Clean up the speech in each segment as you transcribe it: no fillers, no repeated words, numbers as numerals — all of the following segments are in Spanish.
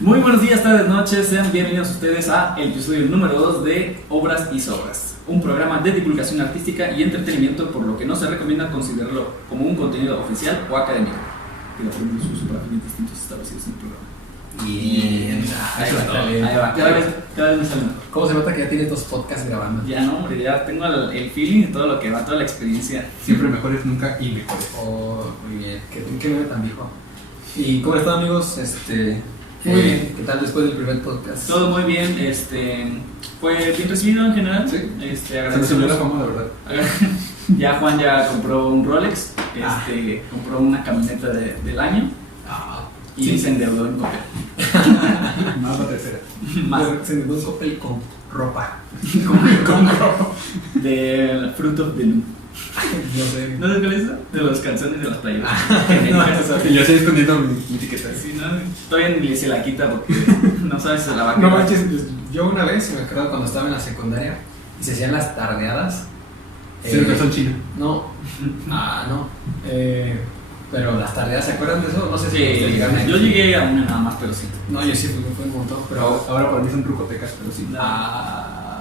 Muy buenos días, tardes, noches, sean bienvenidos ustedes a el episodio número 2 de Obras y Sobras, un programa de divulgación artística y entretenimiento, por lo que no se recomienda considerarlo como un contenido oficial o académico, que lo ponemos sus para fines distintos establecidos en el programa. Bien, Ahí va, cada vez me sale mejor. ¿Cómo se nota que ya tienes 2 podcasts grabando? Ya no, hombre, ya tengo el feeling y todo lo que va, toda la experiencia. Siempre mejores nunca y mejores. Oh, muy bien, qué meme tan viejo. ¿Y cómo están, amigos? Muy bien. ¿Qué tal después del primer podcast? Todo muy bien, fue bien recibido en general. Sí. Se me Agradecemos. subió la fama, la verdad. Ya Juan ya compró un Rolex, compró una camioneta del año y sí. se endeudó en Coppel. Más la tercera. Más Se me dio un Coppel con ropa. Con ropa. de Fruit of the Loom. No sé. ¿No sé cuál es eso? De los calzones de las playeras. No, Y yo estoy escondiendo mi etiqueta. Sí, no, todavía ni se la quita porque no sabes si se la va a no quitar. manches, yo una vez me acuerdo cuando estaba en la secundaria y se hacían las tardeadas. Sí, son chino. No, no. Pero las tardeadas, ¿se acuerdan de eso? No sé si ustedes llegaron a- Yo llegué a una nada más, pero sí. No, yo sí, me fue un montón, pero... Ahora para mí son trucotecas, pero sí.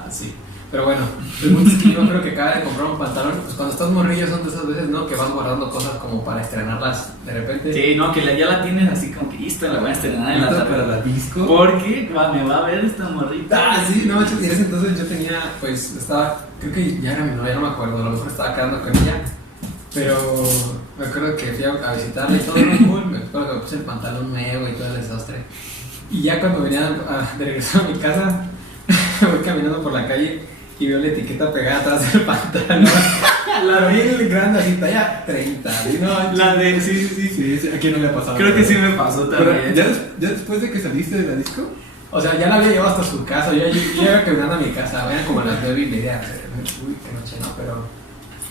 Sí. Pero bueno, el punto es que yo creo que acaba de comprar un pantalón, pues cuando estás morrillo son de esas veces, ¿no? Que vas guardando cosas como para estrenarlas de repente. Sí, no, que ya la tienes así como que esta la voy a estrenar en la Ahorita tarde. para la disco. Porque me va a ver esta morrita. Sí, no, y en ese entonces yo tenía, pues estaba, creo que ya era mi novia, no me acuerdo, a lo mejor estaba quedando con ella, pero me acuerdo que fui a visitarla y todo muy cool, me acuerdo que me puse el pantalón nuevo y todo el desastre. Y ya cuando venía de regreso a mi casa, voy caminando por la calle y veo la etiqueta pegada atrás del pantalón. La vi en grande, así, talla 30. ¿Sí? No, La de, sí. Sí, ¿a quién no le ha pasado? Creo que sí me pasó Pero también. ya después de que saliste de la disco, o sea, ya la había llevado hasta su casa. Yo iba caminando a mi casa, eran como las 9:30. Uy, qué noche, no, pero.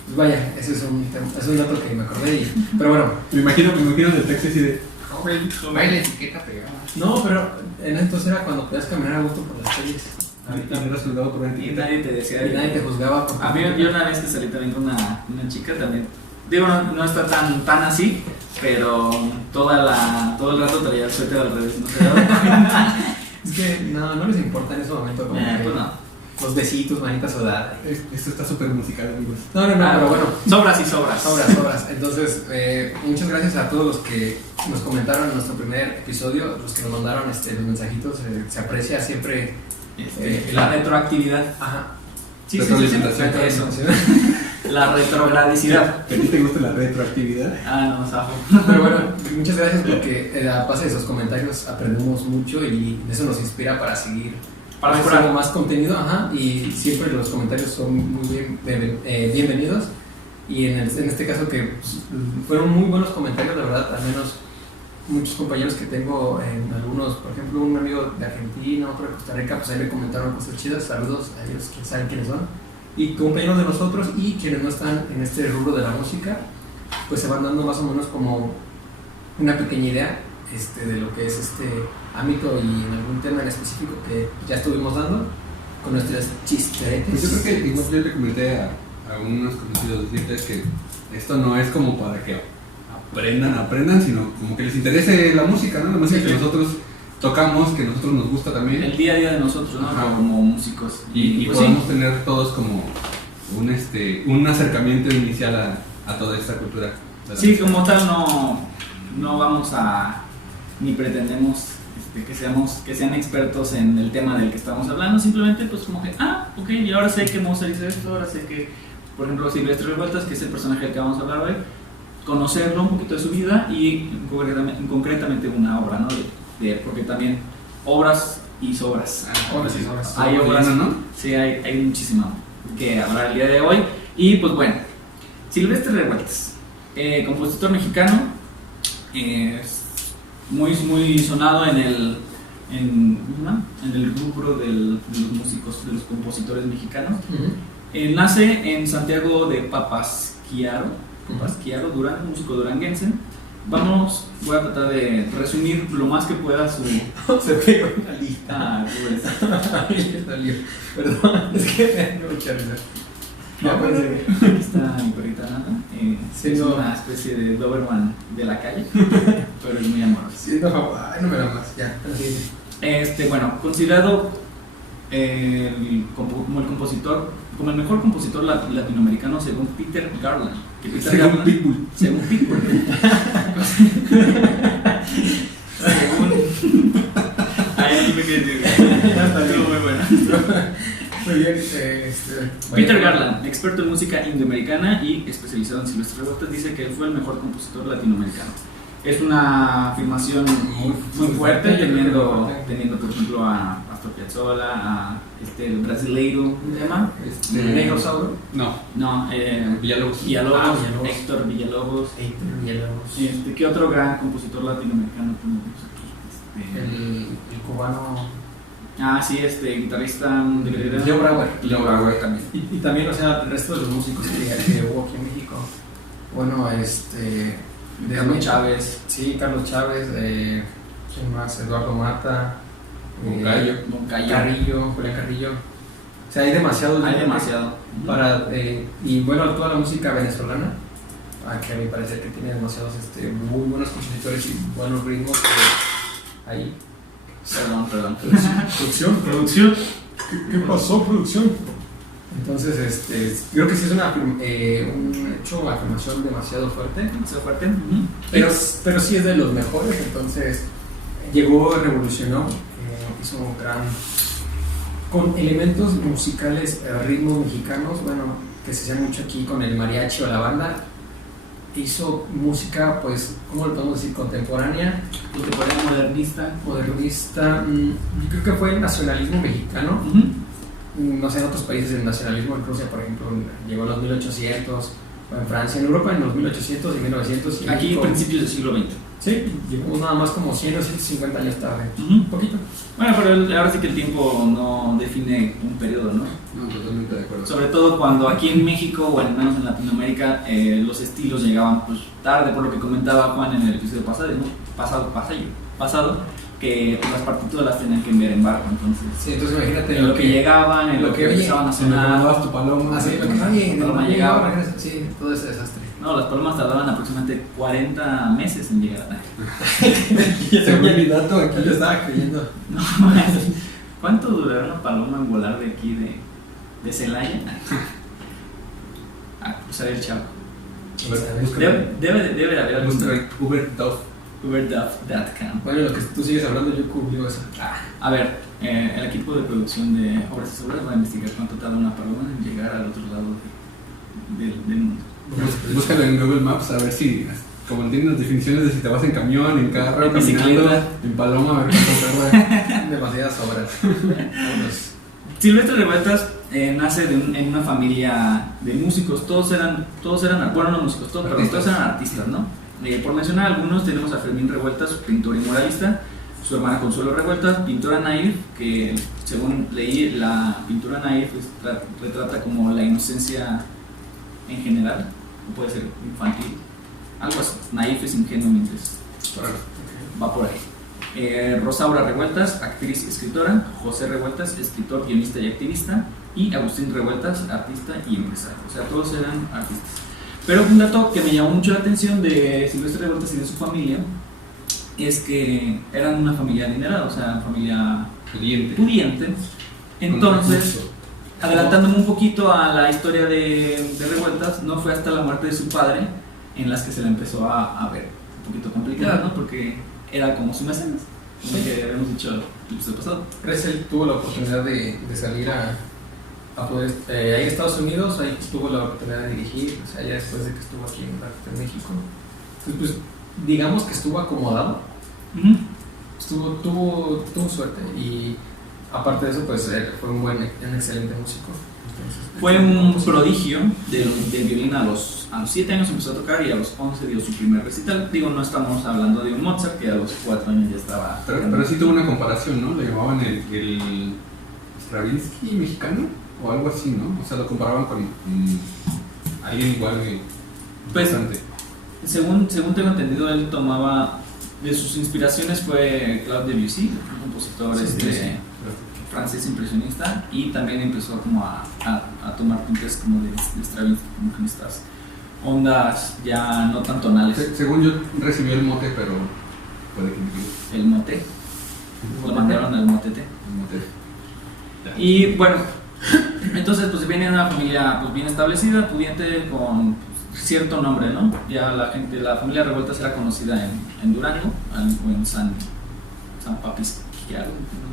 Pues vaya, ese es un dato que me acordé. Pero bueno, me imagino del texto así de. Joven, la etiqueta pegada. No, pero en entonces era cuando podías caminar a gusto por las calles. Ahorita me eras soldado por una Y etiqueta. nadie te decía. Y nadie te juzgaba. Por A mí, yo una vez que salí también con una chica también. Digo, no está tan así, pero todo el rato traía el suéter al revés, no se daba cuenta. Es que no les importa en ese momento como que Pues no. los besitos, manita sudada. Esto está súper musical, amigos. No, pero bueno. Sobras y sobras. Sobras. Entonces, muchas gracias a todos los que nos comentaron en nuestro primer episodio, los que nos mandaron los mensajitos, se aprecia siempre. La retroactividad. Ajá. Sí, Retroalimentación. eso. La retrogradicidad. ¿A ti te gusta la retroactividad? No, zafo. Pero bueno, muchas gracias porque a base de esos comentarios aprendemos mucho y eso nos inspira para seguir Para haciendo mejorar. más contenido. Ajá, y siempre los comentarios son muy bienvenidos. Y en este caso que pues, fueron muy buenos comentarios, la verdad, al menos muchos compañeros que tengo, en algunos, por ejemplo, un amigo de Argentina, otro de Costa Rica, pues ahí me comentaron cosas chidas, saludos a ellos que saben quiénes son, y compañeros de nosotros y quienes no están en este rubro de la música, pues se van dando más o menos como una pequeña idea de lo que es este ámbito y en algún tema en específico que ya estuvimos dando con nuestras chisteretes. Pues yo creo que igual yo le comenté a unos conocidos decirles que esto no es como para que aprendan, sino como que les interese la música, ¿no? La música Sí, que sí. nosotros tocamos, que a nosotros nos gusta también. El día a día de nosotros, ¿no? Ajá. Como músicos. Y pues podamos tener todos como un acercamiento inicial a toda esta cultura. Sí, como tal no vamos a ni pretendemos que sean expertos en el tema del que estamos hablando, simplemente pues como que, ok, y ahora sé que Mozart hizo esto, ahora sé que, por ejemplo, Silvestre Revueltas, que es el personaje del que vamos a hablar hoy, conocerlo un poquito de su vida y concretamente una obra, ¿no? Porque también obras y sobras. Ahora sí, sobras. Hay obras, ¿no? Sí, hay muchísima que hablar el día de hoy. Y pues bueno, Silvestre Revueltas, compositor mexicano, muy sonado en el rubro de los músicos, de los compositores mexicanos. Uh-huh. Nace en Santiago de Papasquiaro, Durango, músico duranguense. Voy a tratar de resumir lo más que pueda su... Se pegó una lista. Pues, Ay, le salió. Perdón, es que me dio mucha risa. Ya pues, parece. aquí está mi perrita Nana. Sí, Es no. una especie de Doberman de la calle, pero es muy amorosa. Siendo favor. Ay, no me da más. Ya, así. Bueno, considerado como el mejor compositor latinoamericano según Peter Garland. Que Peter Según Garland, Pitbull. según Pitbull. Ahí aquí me quedé. Estuvo muy bueno. Muy bien. Peter Garland, experto en música indoamericana y especializado en Silvestre Revueltas, dice que él fue el mejor compositor latinoamericano. Es una afirmación muy fuerte, teniendo, por ejemplo, a Astor Piazzolla, a brasileiro, ¿cómo se llama? Negro Sauro. No, Villalobos. Villalobos, Villalobos. Héctor Villalobos. Villalobos. ¿Qué otro gran compositor latinoamericano tenemos aquí? El cubano. Sí, guitarrista de Leo Brauer. Leo Brauer también. Y también, o sea, el resto de los músicos que hubo aquí en México. Bueno, Carlos Chávez. Sí, Carlos Chávez, ¿quién más? Eduardo Mata, Moncayo. Carrillo, Julián Carrillo. O sea, hay demasiado. Hay demasiado. Y bueno, toda la música venezolana, que a mi parecer que tiene demasiados muy buenos compositores y buenos ritmos ahí. Perdón. Producción. ¿Qué pasó, producción? Entonces, creo que sí es un hecho, afirmación demasiado fuerte. Pero sí es de los mejores, entonces llegó, revolucionó, hizo un gran, con elementos musicales, ritmos mexicanos, bueno, que se hacía mucho aquí con el mariachi o la banda. Hizo música, pues, ¿cómo lo podemos decir? Contemporánea, modernista. Yo creo que fue el nacionalismo mexicano. No sé, en otros países el nacionalismo, en Rusia, por ejemplo, llegó en los 1800, o en Francia, en Europa en los 1800 y 1900. Y aquí, principios del siglo XX. Sí, llegamos nada más como 100 o 150 años tarde. Un poquito. Bueno, pero ahora sí que el tiempo no define un periodo, ¿no? No, totalmente de acuerdo. Sobre todo cuando aquí en México, o al menos en Latinoamérica, los estilos llegaban pues tarde, por lo que comentaba Juan en el episodio pasado, que pues, las partituras las tenían que enviar en barco, entonces. Sí, entonces imagínate en lo que llegaban, en lo que empezaban a sonar. Tu paloma. Así, lo que oye, la paloma llegaba. Sí, todo ese desastre. No, las palomas tardaban aproximadamente 40 meses en llegar a Según mi dato, aquí Yo estaba creyendo. No, ¿cuánto durará una paloma en volar de aquí de Celaya a cruzar el Chaco? Debe de haber algún Uberduff.com. Bueno, lo que tú sigues hablando, yo cubrí eso. A ver, el equipo de producción de Obras y Seguras va a investigar cuánto tarda una paloma en llegar al otro lado del mundo. Búscalo en Google Maps a ver si, como tienen las definiciones de si te vas en camión, en carro, En caminando, bicicleta. en paloma, a ver cuánto tarda. Demasiadas obras. Vámonos. Silvestre Revueltas nace en una familia de músicos, todos eran, bueno, no músicos, todos eran artistas, ¿no? Por mencionar algunos, tenemos a Fermín Revueltas, pintor y muralista, su hermana Consuelo Revueltas, pintora naif, que según leí, la pintura naif retrata como la inocencia en general, o puede ser infantil, algo así. Naif es ingenuo mientras va por ahí. Rosaura Revueltas, actriz y escritora. José Revueltas, escritor, guionista y activista. Y Agustín Revueltas, artista y empresario. O sea, todos eran artistas. Pero un dato que me llamó mucho la atención de Silvestre Revueltas y de su familia es que eran una familia adinerada, o sea, familia pudiente. Entonces, adelantándome un poquito a la historia de Revueltas, no fue hasta la muerte de su padre en las que se le empezó a ver un poquito complicada, ¿no? Porque era como su mecenas, como que habíamos dicho el episodio pasado. ¿Crees que él tuvo la oportunidad de salir a poder, ahí en Estados Unidos, ahí tuvo la oportunidad de dirigir, o sea, ya después de que estuvo aquí en México? Entonces, pues, digamos que estuvo acomodado, tuvo suerte, y aparte de eso, pues, fue un excelente músico. Entonces, fue un prodigio del violín. A los 7 años empezó a tocar y a los 11 dio su primer recital. Digo, no estamos hablando de un Mozart que a los 4 años ya estaba. Pero sí tuvo una comparación, ¿no? Le llamaban el Stravinsky mexicano o algo así, ¿no? O sea, lo comparaban con alguien igual de interesante. Según tengo entendido, él tomaba de sus inspiraciones fue Claude Debussy, un compositor francés impresionista, y también empezó como a a tomarte un test como de Stravinsky, como que necesitas ondas ya no tan tonales. Según yo recibí el mote, pero puede que me equivoque. El mote, lo mandaron al motete. El mote. Ya. Y bueno, entonces pues viene una familia pues bien establecida, pudiente, con pues, cierto nombre, ¿no? Ya la familia Revueltas era conocida en Durango, o en San Papasquiaro.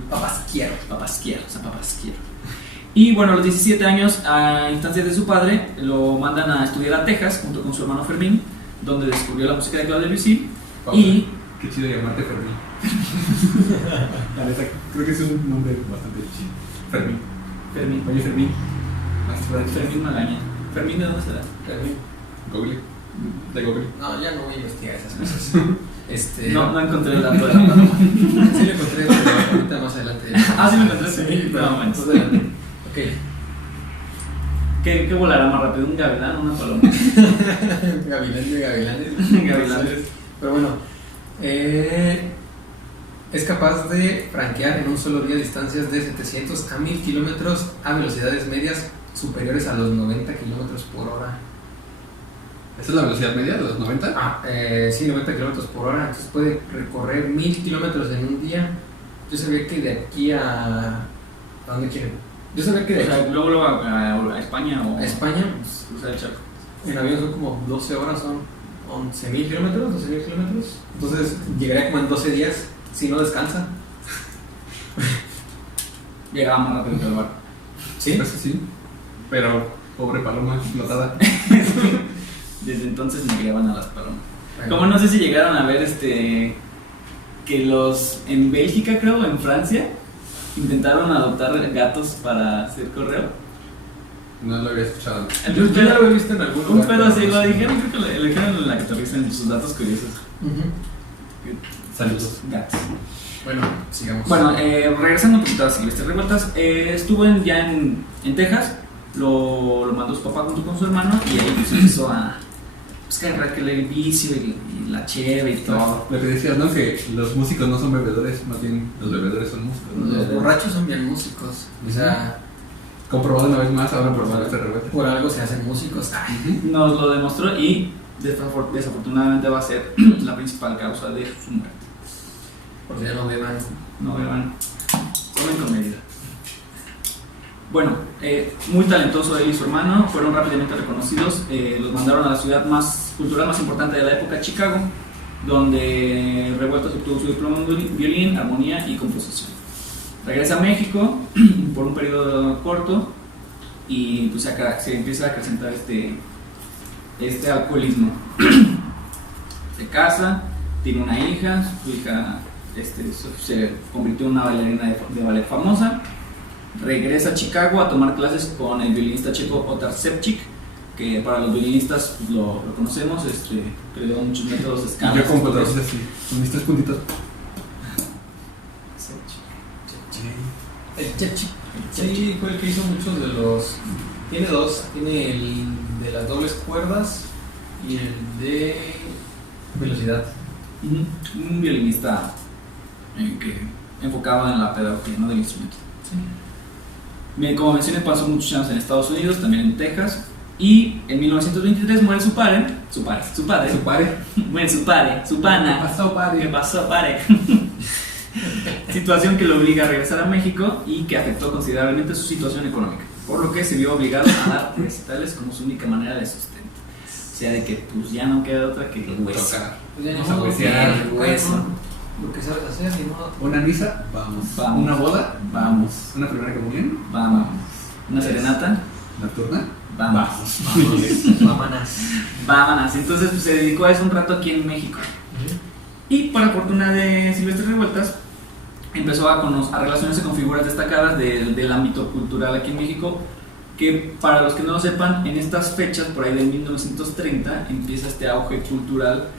San Papasquiaro. Y bueno, a los 17 años, a instancias de su padre, lo mandan a estudiar a Texas junto con su hermano Fermín, donde descubrió la música de Claudio Debussy. Y qué chido llamarte Fermín. La neta, creo que ese es un nombre bastante chido. Fermín. Oye, Fermín. Fermín Magaña. ¿Fermín de dónde será? Fermín. Google. De Google. No, ya no voy a investigar esas cosas. No encontré el dato de la paloma. Sí lo encontré, pero ahorita más adelante. Sí lo encontré. Sí, no, más manches. adelante. Ok. ¿Qué volará más rápido? ¿Un gavilán o una paloma? Gavilanes de gavilanes. Gavilanes. Pero bueno, es capaz de franquear en un solo día distancias de 700 a 1000 kilómetros a velocidades medias superiores a los 90 kilómetros por hora. ¿Esa es la velocidad media de los 90? Sí, 90 kilómetros por hora. Entonces puede recorrer 1000 kilómetros en un día. Yo sabía que de aquí ¿a dónde quieren? Yo sabía que de aquí Luego a España o a España, pues, cruzar el charco. en avión son como 12 horas, son 11.000 kilómetros, 12.000 kilómetros. Entonces llegaría como en 12 días si no descansa. Llegaba más rápido que el barco. ¿Sí? Pues sí. Pero, pobre paloma explotada. Desde entonces me criaban a las palomas. Bueno. Como no sé si llegaron a ver que los en Bélgica, creo, o en Francia, intentaron adoptar gatos para hacer correo. No lo había escuchado. Yo ya lo he visto en algún Un lugar. pedo así, pero lo no sé. dijeron, creo que lo dijeron en la que te dicen sus datos curiosos. Ujú. Saludos. Gatos. Bueno, sigamos. Bueno, regresando un poquito a Silvestre Revueltas, estuvo ya en Texas, lo mandó su papá junto con su hermano y ahí pues empezó a buscar el vicio y la cheve y todo. Lo que decías, ¿no? Que los músicos no son bebedores, más bien los bebedores son músicos, ¿no? Los borrachos son bien músicos. O sea, Comprobado una vez más, ahora por Silvestre Revueltas. por algo se hacen músicos. Nos lo demostró y desafortunadamente va a ser la principal causa de su muerte. Porque ya no beban. No beban, tomen con medida. Bueno, muy talentoso él y su hermano, fueron rápidamente reconocidos, los mandaron a la ciudad cultural más importante de la época, Chicago, donde Revueltas obtuvo su diploma en violín, armonía y composición. Regresa a México por un periodo corto y pues se empieza a acrecentar este alcoholismo. Se casa, tiene una hija, su hija se convirtió en una bailarina de ballet famosa. Regresa a Chicago a tomar clases con el violinista checo Otar Ševčík, que para los violinistas pues, lo conocemos, creó muchos métodos de escala. Yo como así, con mis 3 puntitos. El Ševčík. Sí, fue el que hizo muchos de los. Tiene dos: tiene el de las dobles cuerdas y el de velocidad. Un violinista que enfocaba en la pedagogía, no del instrumento. Bien, como mencioné, pasó muchos años en Estados Unidos, también en Texas, y en 1923 muere su padre. Muere su pana. ¿Qué pasó, padre? Situación que lo obliga a regresar a México y que afectó considerablemente su situación económica, por lo que se vio obligado a dar recitales como su única manera de sustento. O sea, de que pues ya no queda otra que el hueso. Tocar. Pues ya Vamos ni a modo, huesear. el hueso. Lo que sabes hacer, ni modo. Una misa, vamos. Vamos. Una boda, Vamos, una primera comunión, vamos. Una serenata, nocturna, vamos. Vámonos. Entonces pues, se dedicó a eso un rato aquí en México. Y para fortuna de Silvestre Revueltas, empezó a relacionarse con figuras destacadas del ámbito cultural aquí en México, que para los que no lo sepan, en estas fechas, por ahí de 1930, empieza este auge cultural,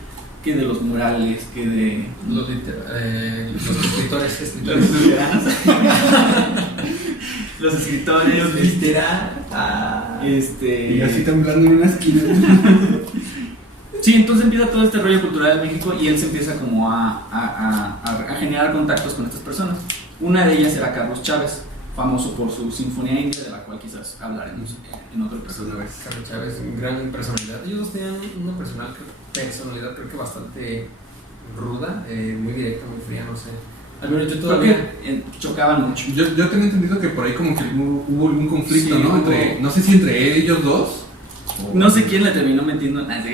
que de los murales, que de Los escritores. los literanos, los escritores, y así temblando en una esquina. Sí, entonces empieza todo este rollo cultural en México y él se empieza como a generar contactos con estas personas. Una de ellas era Carlos Chávez, famoso por su Sinfonía India, de la cual quizás hablaremos en otro episodio. Carlos Chávez, gran personalidad. Ellos dos tenían una personalidad creo que bastante ruda, muy directa, muy fría, no sé. Al menos yo todavía... chocaban mucho. Yo tenía entendido que por ahí como que hubo algún conflicto, Sí, ¿no? No sé si entre ellos dos. No sé quién le terminó metiendo nada.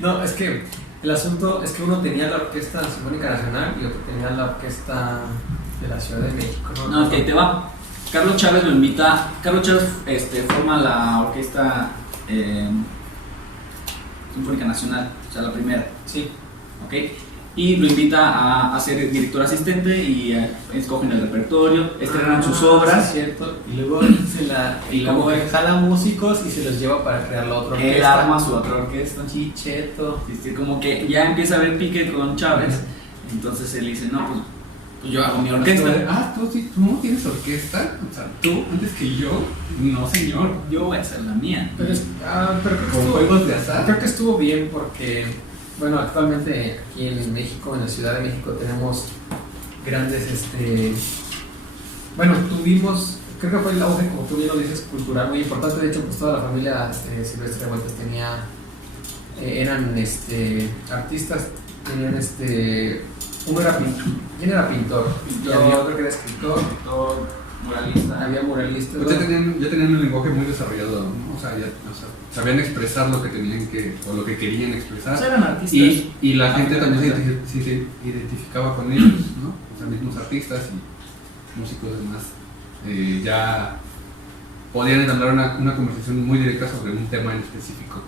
No, es que el asunto es que uno tenía la Orquesta Sinfónica Nacional y otro tenía la Orquesta de la Ciudad de México. No, es que ahí te va. Carlos Chávez lo invita. Carlos Chávez forma la Orquesta Sinfónica Nacional, o sea, la primera. Sí. ¿Ok? Y lo invita a ser director asistente y escogen el repertorio, estrenan sus obras. Sí, cierto. Y luego jala músicos y se los lleva para crear la otra orquesta. Él arma su otra orquesta. Chicheto. Como que ya empieza a haber pique con Chávez. Entonces él dice: no, pues yo hago mi orquesta. ¿Tú no tienes orquesta? O sea, tú antes que yo. No, señor. Yo voy a hacer la mía. Pero creo que ¿Con juegos de azar? Creo que estuvo bien porque, bueno, actualmente aquí en México, en la Ciudad de México, tenemos grandes, bueno, tuvimos, creo que fue el auge, como tú bien lo dices, cultural muy importante. De hecho, pues toda la familia Silvestre Revueltas eran artistas, tenían uno era pintor, ¿quién era pintor? Y había otro que era escritor, Muralista. había muralistas. Pues ya tenían un lenguaje muy desarrollado, ¿no? O sea, sabían expresar lo que tenían o lo que querían expresar. O sea, eran artistas. Y la gente también se identificaba con ellos, ¿no? O sea, mismos artistas y músicos demás. Ya podían entablar una conversación muy directa sobre un tema en específico.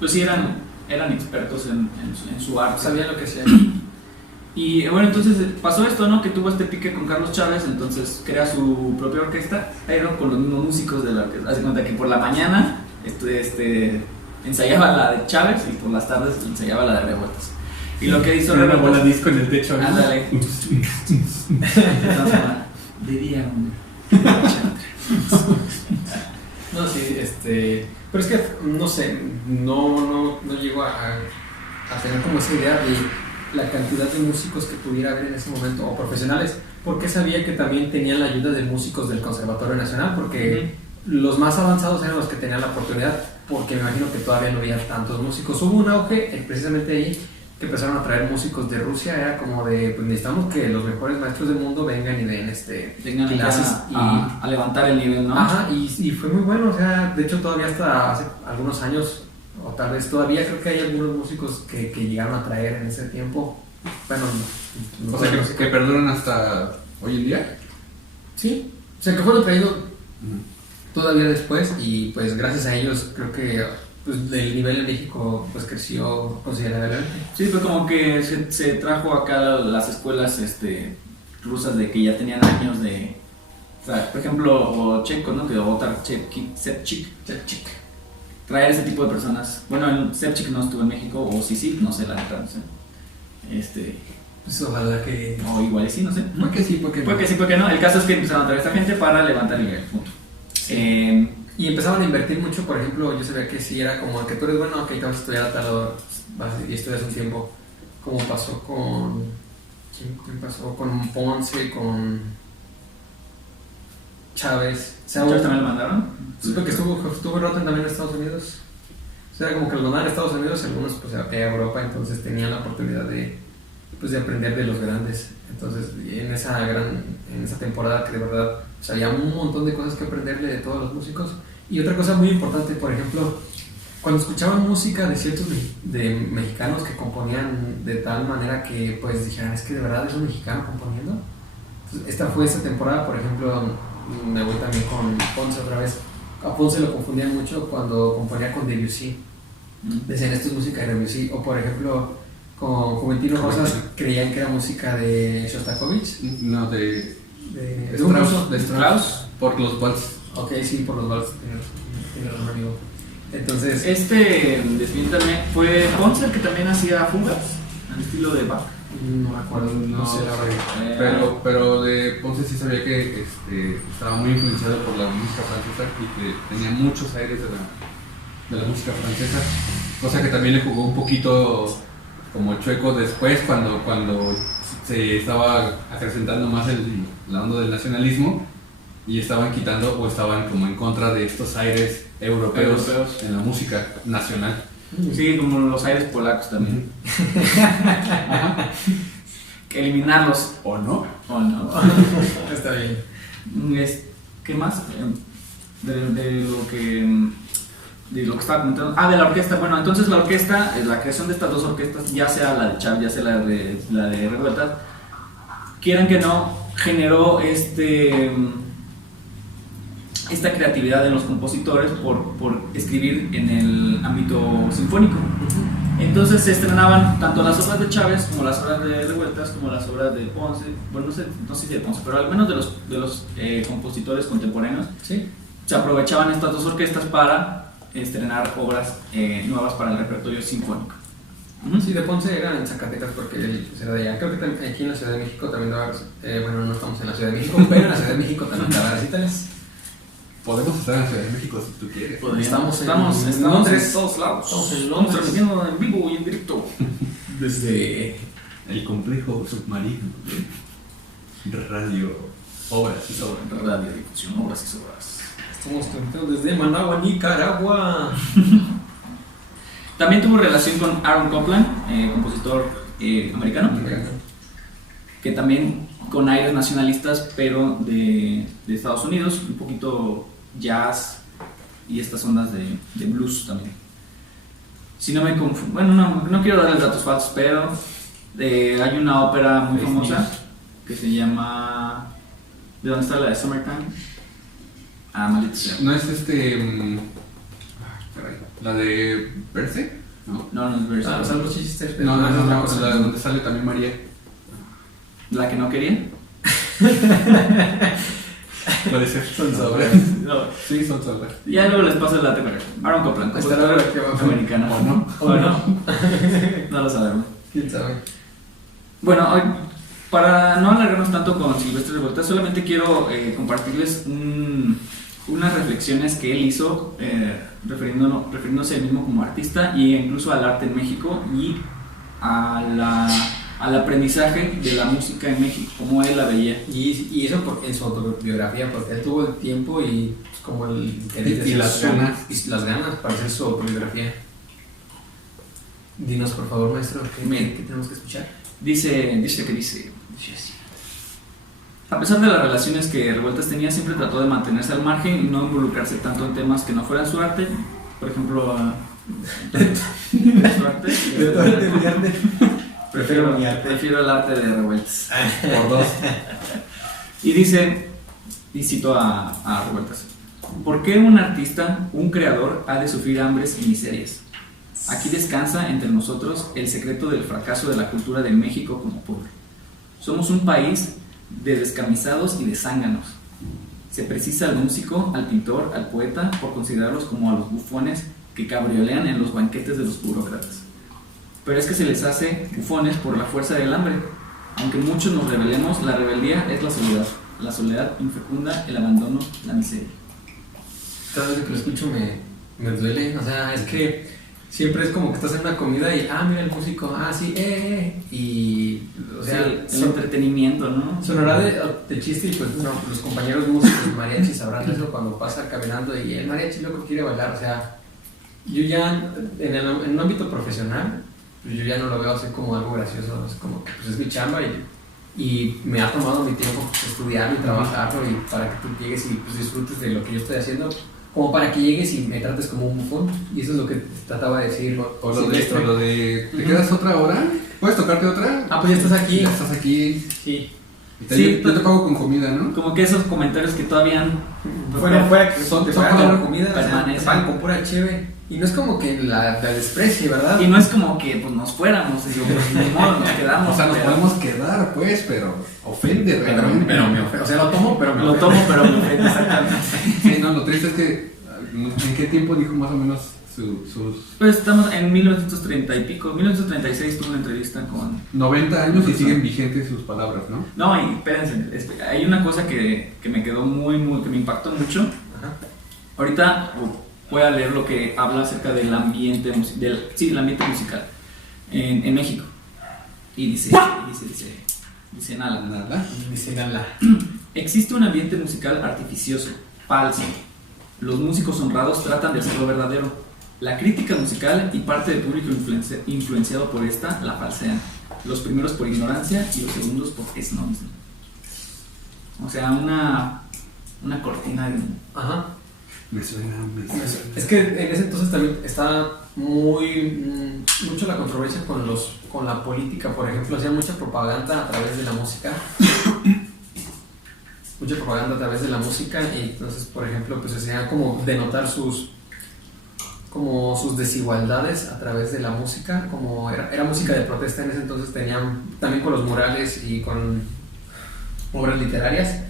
Pues sí, eran expertos en su arte. Sabían lo que hacían. Y bueno, entonces pasó esto, ¿no? Que tuvo este pique con Carlos Chávez, entonces crea su propia orquesta, pero con los mismos músicos de la orquesta. Hace cuenta que por la mañana ensayaba la de Chávez y por las tardes ensayaba la de Revueltas. Y lo que hizo una bola disco en el techo, ¿no? Ándale. De día, No, sí, pero es que, no sé, no llego a tener como esa idea de la cantidad de músicos que pudiera haber en ese momento, o profesionales, porque sabía que también tenían la ayuda de músicos del Conservatorio Nacional, porque los más avanzados eran los que tenían la oportunidad, porque me imagino que todavía no había tantos músicos. Hubo un auge precisamente ahí, que empezaron a traer músicos de Rusia, era como de, pues necesitamos que los mejores maestros del mundo vengan y den tengan clases a levantar el nivel, ¿no? Ajá, y fue muy bueno, o sea, de hecho todavía hasta hace algunos años, o tal vez todavía creo que hay algunos músicos que llegaron a traer en ese tiempo. Bueno, o sea, que perduran hasta hoy en día. Sí, o sea, que fueron traídos todavía después, y pues gracias a ellos creo que pues, el nivel en México pues creció considerablemente. Sí, fue como que se trajo acá las escuelas rusas de que ya tenían años de... O sea, por ejemplo, o Checo, ¿no? Que Otar Sepchik. Traer ese tipo de personas. Bueno, el Sepchik no estuvo en México, o sí, no sé la neta, no sé. Pues ojalá que... O igual y sí, no sé. Puede que sí, porque Puede que sí, porque no. El caso es que empezaron a traer a esta gente para levantar el nivel, punto. Sí. Y empezaban a invertir mucho, por ejemplo, yo sabía que sí era como que tú eres bueno, que vas a estudiar a tal hora, y estudias un tiempo, como pasó con... ¿Quién pasó? Con Ponce, con Chávez. ¿Chávez también lo mandaron? Supe que estuvo Rotten también en Estados Unidos. O sea, como que los mandaban a Estados Unidos, algunos pues a Europa, entonces tenían la oportunidad de aprender de los grandes. Entonces, en esa temporada que de verdad pues, había un montón de cosas que aprenderle de todos los músicos. Y otra cosa muy importante, por ejemplo, cuando escuchaban música de ciertos de mexicanos que componían de tal manera que pues dijeran, es que de verdad es un mexicano componiendo. Entonces, esta fue esa temporada, por ejemplo, me voy también con Ponce otra vez. A Ponce lo confundían mucho cuando componía con Debussy. Decían, esto es música de Debussy. O por ejemplo, con Juventino Rosas creían que era música de Shostakovich. No, de Strauss. Por los vals. Ok, sí, por los vals. Tiene razón, amigo. Entonces, definitivamente fue Ponce el que también hacía fugas al estilo de Bach. No me acuerdo, no sé la verdad. Pero de Ponce sí sabía que estaba muy influenciado por la música francesa y que tenía muchos aires de la música francesa, cosa que también le jugó un poquito como chueco después cuando se estaba acrecentando más la onda del nacionalismo y estaban quitando o estaban como en contra de estos aires europeos en la música nacional. Sí, como los aires polacos también. Que eliminarlos. ¿O no? ¿O no? Está bien. ¿Qué más? De lo que estaba comentando. De la orquesta. Bueno, entonces la orquesta, la creación de estas dos orquestas, ya sea la de Chávez, ya sea la de Revueltas, quieran que no, generó esta creatividad de los compositores por escribir en el ámbito sinfónico. Entonces se estrenaban tanto las obras de Chávez como las obras de Revueltas como las obras de Ponce, bueno, no sé si de Ponce, pero al menos de los compositores contemporáneos. Sí. Se aprovechaban estas dos orquestas para estrenar obras nuevas para el repertorio sinfónico. Sí, de Ponce eran en Zacatecas porque él era de allá. Creo que aquí en la Ciudad de México también daba, bueno, no estamos en la Ciudad de México, pero en la Ciudad de México también daba recitales. Podemos estar en la Ciudad de México si tú quieres. Estamos en Londres, en todos lados. Estamos en Estamos Londres. transmitiendo en vivo y en directo Desde El complejo submarino de radio, obras y sobras. Radio Difusión, obras y sobras. Estamos transmitiendo desde Managua, Nicaragua. También tuvo relación con Aaron Copland, compositor americano, que también con aires nacionalistas, pero de Estados Unidos, un poquito jazz y estas ondas de blues también. Si no me confundo, bueno, no quiero darles datos falsos, pero hay una ópera muy famosa que se llama... ¿De dónde está la de Summertime? Maldita sea. ¿No es caray, la de Perse? No es Verse. Los Albos Chichester. No, la donde sale también María. ¿La que no quería? Puede ser. Son sobras. No. Sí, son sobras. Ya luego les paso el dato correcto. Aaron Copland, Está la compositor hora que va americano. ¿O no? ¿O no? No lo sabemos. ¿Quién sabe? Bueno, hoy, para no alargarnos tanto con Silvestre Revueltas, solamente quiero compartirles unas reflexiones que él hizo refiriéndose a él mismo como artista e incluso al arte en México y al aprendizaje de la música en México, como él la veía. Y eso en su autobiografía, porque él tuvo el tiempo y pues, como el interés Y las ganas. y las ganas para hacer su autobiografía. Dinos por favor, maestro, ¿qué tenemos que escuchar? Dice así. A pesar de las relaciones que Revueltas tenía, siempre trató de mantenerse al margen y no involucrarse tanto en temas que no fueran su arte. Por ejemplo, su arte. Prefiero mi arte. Prefiero el arte de Revueltas. Por dos. Y dice, y cito a Revueltas: ¿por qué un artista, un creador, ha de sufrir hambres y miserias? Aquí descansa entre nosotros el secreto del fracaso de la cultura de México como pueblo. Somos un país de descamisados y de zánganos. Se precisa al músico, al pintor, al poeta, por considerarlos como a los bufones que cabriolean en los banquetes de los burócratas. Pero es que se les hace bufones por la fuerza del hambre. Aunque muchos nos rebelemos, la rebeldía es la soledad infecunda, el abandono, la miseria. Cada vez que lo escucho me duele, o sea, es que siempre es como que estás en una comida y, mira el músico, sí, y, o sea, sí, el entretenimiento, ¿no? Sonará de chiste y pues, no, los compañeros músicos mariachis sabrán eso cuando pasa caminando y el mariachi loco quiere bailar, o sea, yo ya, en un ámbito profesional, pues yo ya no lo veo así como algo gracioso, es como que pues es mi chamba y me ha tomado mi tiempo pues, estudiarlo y trabajarlo y para que tú llegues y pues disfrutes de lo que yo estoy haciendo, como para que llegues y me trates como un bufón, y eso es lo que trataba de decir. O lo de ¿te quedas otra hora? ¿Puedes tocarte otra? Pues ya estás aquí. Ya estás aquí. Sí. Yo te pago con comida, ¿no? Como que esos comentarios que todavía Fuera que son te pagan con comida, permanecen. te pagan con pura cheve. Y no es como que la desprecie, ¿verdad? Y no es como que pues, nos fuéramos, digo, pues, ni modo, nos quedamos. O sea, nos pero- podemos quedar, pues, pero ofende Pero realmente. me ofende. O sea, lo tomo, pero me Lo ofende. tomo, pero me ofende, exactamente. Sí, no, lo triste es que ¿en qué tiempo dijo más o menos sus Pues estamos en 1930 y pico, 1936 tuve una entrevista con... 90 años y siguen vigentes sus palabras, ¿no? No, y espérense, hay una cosa que me quedó que me impactó mucho. Ajá. Ahorita voy a leer lo que habla acerca del ambiente, el ambiente musical en México. Y dice, Dice Nala. Nada. Dice Nala. Existe un ambiente musical artificioso, falso. Los músicos honrados tratan de hacerlo verdadero. La crítica musical y parte del público influenciado por esta la falsean. Los primeros por ignorancia y los segundos por snobismo. O sea, una cortina de... Ajá. Me suena. Es que en ese entonces también estaba mucho la controversia con la política, por ejemplo, hacían mucha propaganda a través de la música. Mucha propaganda a través de la música y entonces, por ejemplo, pues hacían como denotar sus desigualdades a través de la música, como era música de protesta en ese entonces, tenían también con los murales y con obras literarias.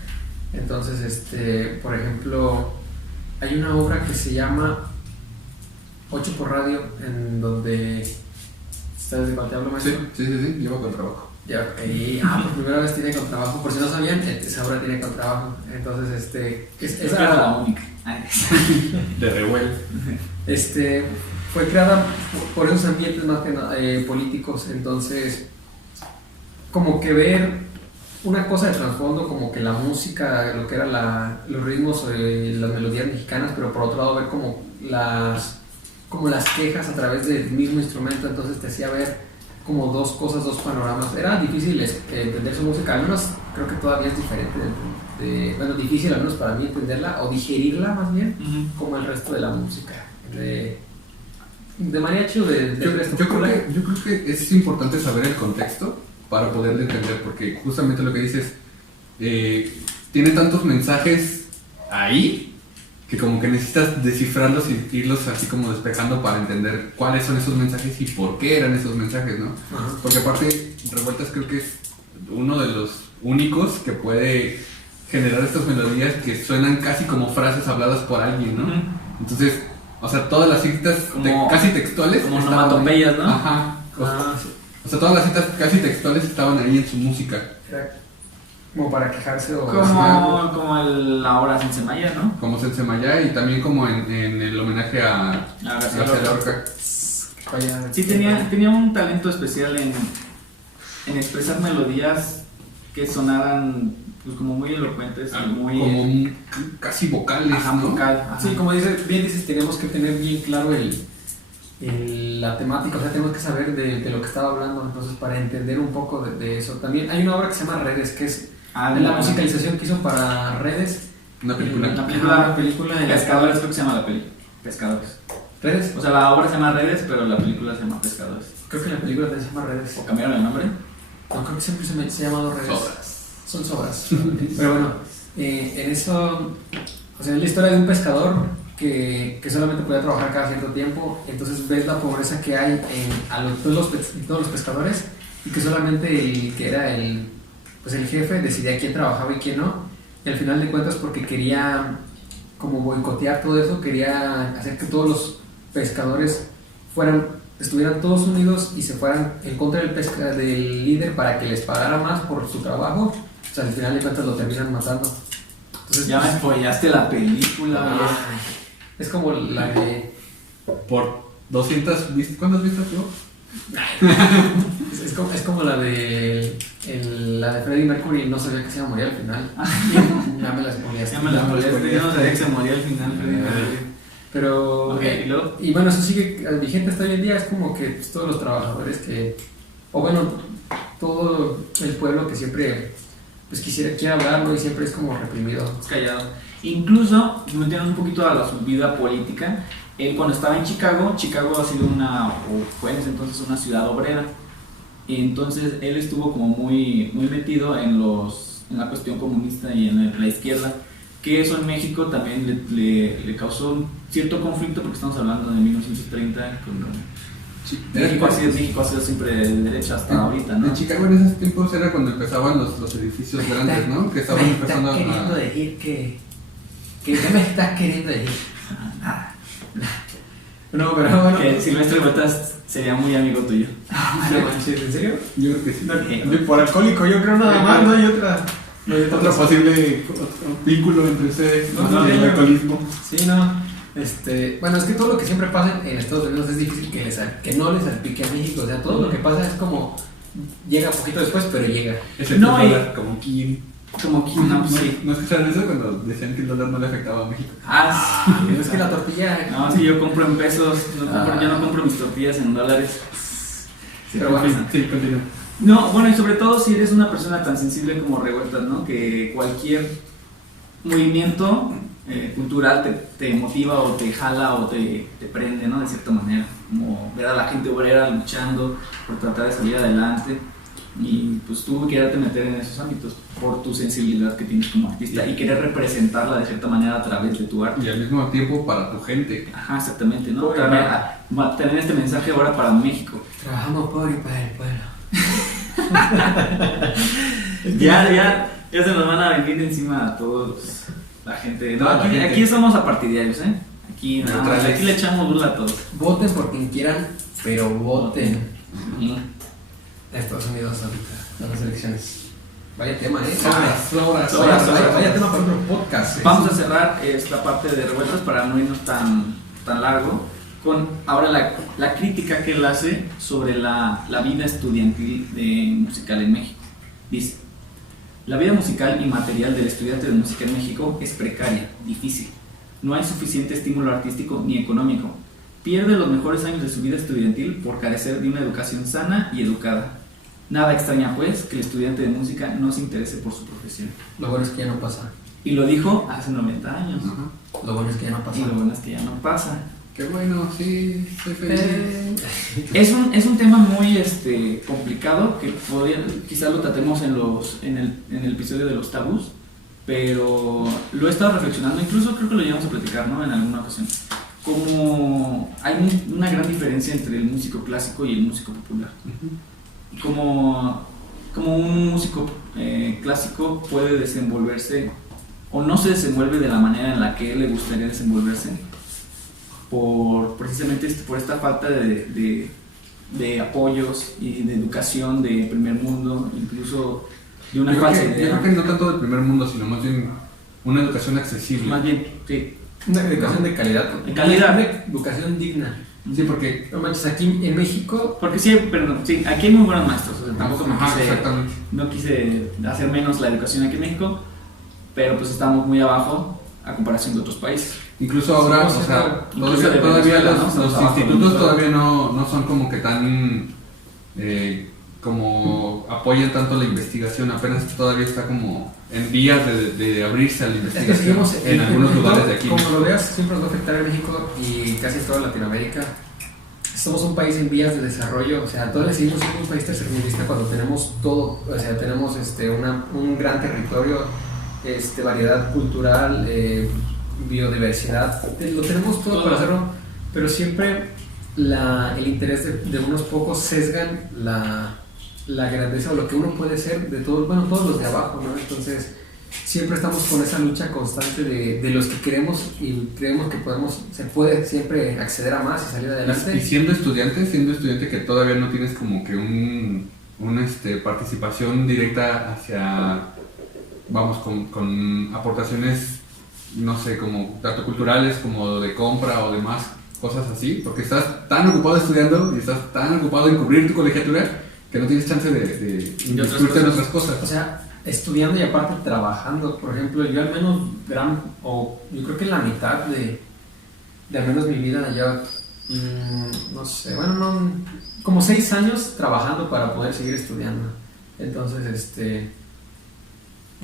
Entonces, por ejemplo, hay una obra que se llama 8 por radio, en donde... ¿Sabes de cuál te hablo, maestro? Sí, llevo con trabajo. Ya, por primera vez tiene contrabajo. Por si no sabían, esa obra tiene contrabajo. Entonces, esa era la única. De revuelo. Fue creada por esos ambientes más que políticos. Entonces, como que ver una cosa de trasfondo, como que la música, lo que eran los ritmos, las melodías mexicanas, pero por otro lado ver como las quejas a través del mismo instrumento. Entonces te hacía ver como dos cosas, dos panoramas. Era difícil entender su música, al menos creo que todavía es diferente. Bueno, difícil al menos para mí entenderla o digerirla más bien, como el resto de la música. De mariachi o de resto. Yo creo que es importante saber el contexto para poderlo entender, porque justamente lo que dices, tiene tantos mensajes ahí que como que necesitas descifrarlos y irlos así como despejando para entender cuáles son esos mensajes y por qué eran esos mensajes, ¿no? Ajá. Porque aparte, Revueltas creo que es uno de los únicos que puede generar estas melodías que suenan casi como frases habladas por alguien, ¿no? Entonces, o sea, todas las citas casi textuales como onomatopeyas, ¿no? Ajá. Sí. O sea, todas las citas casi textuales estaban ahí en su música. Era como para quejarse o... Como la obra Sensemaya, ¿no? Como Sensemaya y también como en el homenaje a García García Lorca. Sí, tenía un talento especial en expresar melodías que sonaran pues como muy elocuentes y muy... Como casi vocales, ajá, ¿no? vocal. Ajá. Sí, como bien dices, tenemos que tener bien claro la temática, o sea, tenemos que saber de lo que estaba hablando, entonces para entender un poco de eso. También hay una obra que se llama Redes, que es de la musicalización que hizo para Redes. Una película. Una película de Pescadores, creo que se llama la película. Pescadores. ¿Redes? O sea, la obra se llama Redes, pero la película se llama Pescadores. Creo que la película también se llama Redes. ¿O cambiaron el nombre? No, creo que siempre se ha llamado Redes. Sobras. Son sobras. Pero bueno, en eso, o sea, es la historia de un pescador que solamente podía trabajar cada cierto tiempo. Entonces ves la pobreza que hay en todos los pescadores, y que solamente el que era el jefe decidía quién trabajaba y quién no. Y al final de cuentas, porque quería como boicotear todo eso, quería hacer que todos los pescadores estuvieran todos unidos y se fueran en contra del líder para que les pagara más por su trabajo. O sea, al final de cuentas lo terminan matando. Entonces, ya me spoillaste la película. Es como la de... Por 200 vistas. ¿Cuántas vistas tuvo? es como la de Freddie Mercury, no sabía que se iba a morir al final. Ya me la spoillaste. Ya me la spoillaste. Yo no sabía que se moría al final Freddie Mercury. Pero... Okay, y bueno, eso sigue vigente hasta hoy en día. Es como que pues, todos los trabajadores todo el pueblo que siempre pues quiere hablarlo y siempre es como reprimido. Es callado. Incluso, metiendo un poquito a su vida política, él cuando estaba en Chicago ha sido fue en ese entonces una ciudad obrera. Y entonces él estuvo como muy metido en la cuestión comunista y en la izquierda, que eso en México también le causó un cierto conflicto, porque estamos hablando de 1930, México ha sido siempre de derecha hasta ahorita, ¿no? En Chicago en esos tiempos era cuando empezaban los edificios grandes, ¿no? Que estaban empezando a... ¿Qué me estás queriendo decir? No, pero bueno. Que Silvestre Botas sería muy amigo tuyo. ¿En serio? Yo creo que sí. Por alcohólico, yo creo nada más, no hay otra. Otro posible vínculo entre ustedes, ¿no? El alcoholismo. Sí, no. Bueno, es que todo lo que siempre pasa en Estados Unidos es difícil que no les salpique a México. O sea, todo lo que pasa es como llega poquito después, pero llega. Es el No, dólar como Kim. Como que no, sí. ¿No escucharon eso cuando decían que el dólar no le afectaba a México? Es que la tortilla... No, si yo compro en pesos, yo no compro mis tortillas en dólares. Pero bueno, Sí, continúa. No, bueno, y sobre todo si eres una persona tan sensible como Revueltas, ¿no? Que cualquier movimiento cultural te motiva o te jala o te prende, ¿no? De cierta manera. Como ver a la gente obrera luchando por tratar de salir adelante. Y pues tú quererte meter en esos ámbitos por tu sensibilidad que tienes como artista y querer representarla de cierta manera a través de tu arte. Y al mismo tiempo para tu gente. Ajá, exactamente, ¿no? Oye, Tener este mensaje ahora para México. Trabajamos por y para el pueblo. Ya se nos van a venir encima a todos la gente. No, Toda la gente. aquí somos apartidarios, ¿eh? Aquí, Neutrales. aquí le echamos burla a todos. Voten por quien quieran, pero voten. Ujú. Estados Unidos ahorita, las elecciones. Vaya tema, ¿eh? Sobras. Vaya tema para otro podcast. ¿eh? Vamos a cerrar esta parte de Revueltas para no irnos tan largo con ahora la crítica que él hace sobre la vida estudiantil musical en México. Dice: la vida musical y material del estudiante de música en México es precaria, difícil. No hay suficiente estímulo artístico ni económico. Pierde los mejores años de su vida estudiantil por carecer de una educación sana y educada. Nada extraña, pues, que el estudiante de música no se interese por su profesión. Lo bueno es que ya no pasa. Y lo dijo hace 90 años. Ajá. Lo bueno es que ya no pasa. Y lo bueno es que ya no pasa. Qué bueno, sí, estoy feliz. Es un tema muy complicado que quizás lo tratemos en el episodio de los tabús, pero lo he estado reflexionando, incluso creo que lo llevamos a platicar, ¿no? En alguna ocasión. Como hay una gran diferencia entre el músico clásico y el músico popular. Como un músico clásico puede desenvolverse o no se desenvuelve de la manera en la que él le gustaría desenvolverse precisamente por esta falta de apoyos y de educación de primer mundo, incluso de una falsa Yo idea. creo que no tanto del primer mundo, sino más bien una educación accesible. Más bien, sí. Una educación de calidad. De calidad. Una educación digna. Sí, porque... No manches, aquí en México. Porque sí, aquí hay muy buenos maestros. O sea, tampoco Ajá, exactamente. no quise hacer menos la educación aquí en México, pero pues estamos muy abajo a comparación de otros países. Incluso ahora, Sí, o sea, incluso de todavía Venezuela, ¿no? los Estamos abajo de institutos Venezuela. todavía no son como que tan como apoyan tanto la investigación, apenas todavía está como en vías de abrirse a la Es que investigación seguimos en algunos lugares de aquí. Como lo veas, siempre nos va a afectar en México y casi en toda Latinoamérica. Somos un país en vías de desarrollo, o sea, todavía seguimos siendo un país tercermundista cuando tenemos todo, o sea, tenemos un gran territorio, variedad cultural, biodiversidad, lo tenemos todo para hacerlo, pero siempre el interés de unos pocos sesgan la grandeza o lo que uno puede ser de todos, bueno, todos los de abajo, ¿no? Entonces siempre estamos con esa lucha constante de los que queremos y creemos que se puede siempre acceder a más y salir adelante. Y siendo estudiante que todavía no tienes como que una participación directa hacia, vamos, con aportaciones, no sé, como tanto culturales como de compra o demás, cosas así, porque estás tan ocupado estudiando y estás tan ocupado en cubrir tu colegiatura que no tienes chance de inmiscuirte en otras cosas. O sea, estudiando y aparte trabajando, por ejemplo, yo al menos yo creo que la mitad de al menos mi vida ya, no sé, bueno, no, como 6 años trabajando para poder seguir estudiando. Entonces,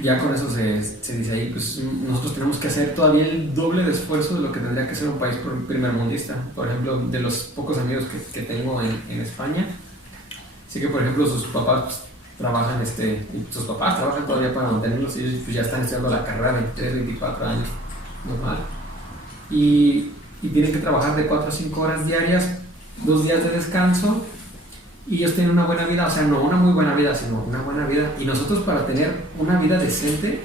ya con eso se dice ahí, pues nosotros tenemos que hacer todavía el doble de esfuerzo de lo que tendría que ser un país primermundista. Por ejemplo, de los pocos amigos que tengo en España, sí que por ejemplo sus papás pues, trabajan, y sus papás trabajan todavía para mantenerlos, y ellos pues, ya están estudiando la carrera, 23, 24 años, normal. Y tienen que trabajar de 4 a 5 horas diarias, 2 días de descanso, y ellos tienen una buena vida, o sea, no una muy buena vida, sino una buena vida. Y nosotros para tener una vida decente,